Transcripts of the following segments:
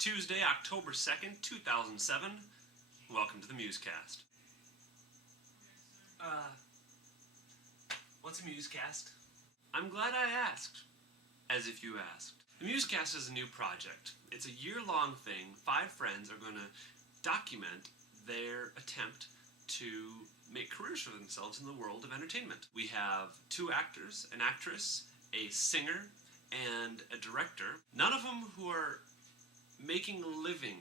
Tuesday, October 2nd, 2007. Welcome to the Musecast. What's a Musecast? I'm glad I asked, as if you asked. The Musecast is a new project. It's a year-long thing. 5 friends are going to document their attempt to make careers for themselves in the world of entertainment. We have 2 actors, an actress, a singer, and a director, none of them who are making a living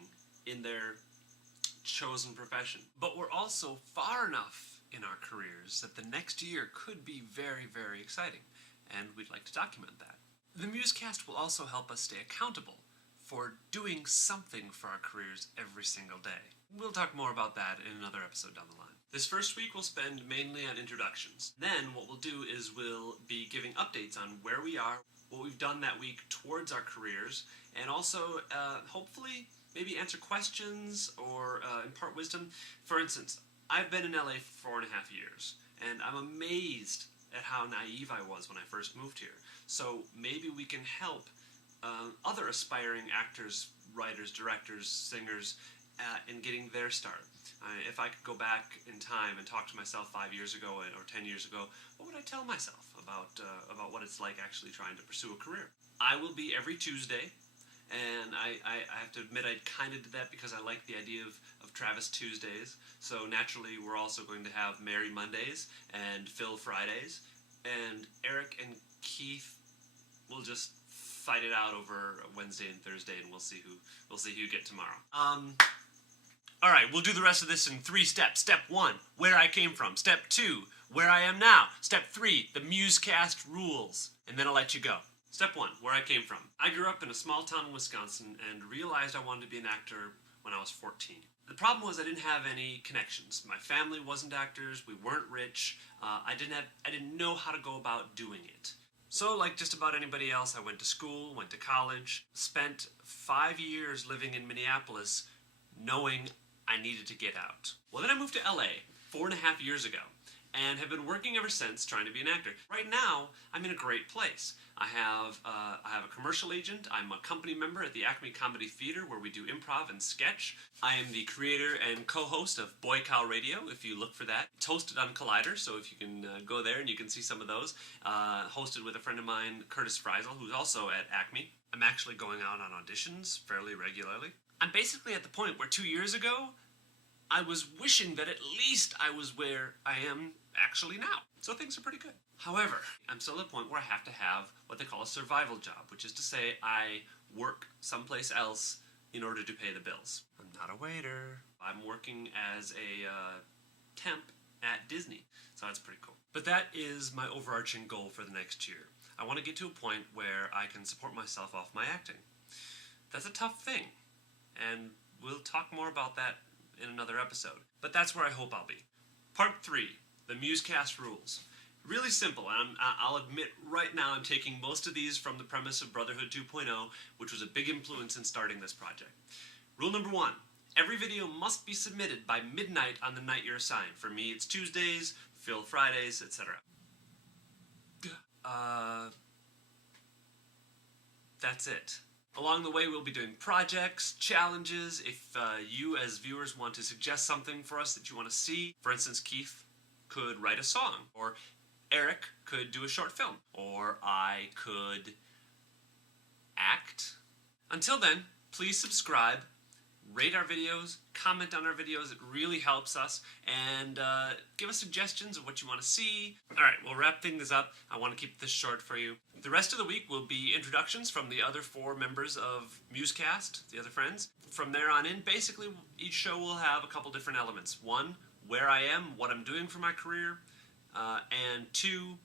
in their chosen profession. But we're also far enough in our careers that the next year could be very, very exciting, and we'd like to document that. The Musecast will also help us stay accountable for doing something for our careers every single day. We'll talk more about that in another episode down the line. This first week we'll spend mainly on introductions. Then what we'll do is we'll be giving updates on where we are, what we've done that week towards our careers, and also hopefully maybe answer questions or impart wisdom. For instance, I've been in LA for 4.5 years, and I'm amazed at how naive I was when I first moved here. So maybe we can help other aspiring actors, writers, directors, singers in getting their start. If I could go back in time and talk to myself 5 years ago or 10 years ago, what would I tell myself about what it's like actually trying to pursue a career? I will be every Tuesday, and I have to admit I kind of did that because I like the idea of Travis Tuesdays. So naturally we're also going to have Mary Mondays and Phil Fridays, and Eric and Keith will just fight it out over Wednesday and Thursday, and we'll see who you get tomorrow. All right, we'll do the rest of this in 3 steps. Step 1, where I came from. Step 2, where I am now. Step 3, the Musecast rules. And then I'll let you go. Step 1, where I came from. I grew up in a small town in Wisconsin and realized I wanted to be an actor when I was 14. The problem was I didn't have any connections. My family wasn't actors, we weren't rich, I didn't know how to go about doing it. So like just about anybody else, I went to school, went to college, spent 5 years living in Minneapolis knowing I needed to get out. Well, then I moved to LA 4.5 years ago and have been working ever since trying to be an actor. Right now, I'm in a great place. I have a commercial agent. I'm a company member at the Acme Comedy Theater where we do improv and sketch. I am the creator and co-host of Boy Cow Radio, if you look for that. It's hosted on Collider, so if you can go there and you can see some of those. Hosted with a friend of mine, Curtis Friesel, who's also at Acme. I'm actually going out on auditions fairly regularly. I'm basically at the point where 2 years ago, I was wishing that at least I was where I am actually now. So things are pretty good. However, I'm still at a point where I have to have what they call a survival job, which is to say I work someplace else in order to pay the bills. I'm not a waiter. I'm working as a temp at Disney, so that's pretty cool. But that is my overarching goal for the next year. I want to get to a point where I can support myself off my acting. That's a tough thing, and we'll talk more about that in another episode. But that's where I hope I'll be. Part 3, the Musecast rules. Really simple, and I'll admit right now I'm taking most of these from the premise of Brotherhood 2.0, which was a big influence in starting this project. Rule number 1, every video must be submitted by midnight on the night you're assigned. For me, it's Tuesdays, Phil Fridays, etc. That's it. Along the way, we'll be doing projects, challenges. If you as viewers want to suggest something for us that you want to see, for instance, Keith could write a song, or Eric could do a short film, or I could act. Until then, please subscribe, rate our videos, comment on our videos. It really helps us, and give us suggestions of what you want to see. All right, we'll wrap things up. I want to keep this short for you. The rest of the week will be introductions from the other 4 members of Musecast, the other friends. From there on in, basically, each show will have a couple different elements. 1, where I am, what I'm doing for my career, and 2,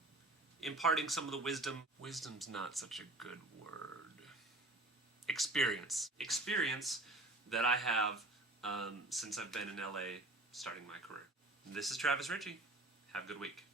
imparting some of the wisdom. Wisdom's not such a good word. Experience that I have since I've been in LA starting my career. This is Travis Ritchie. Have a good week.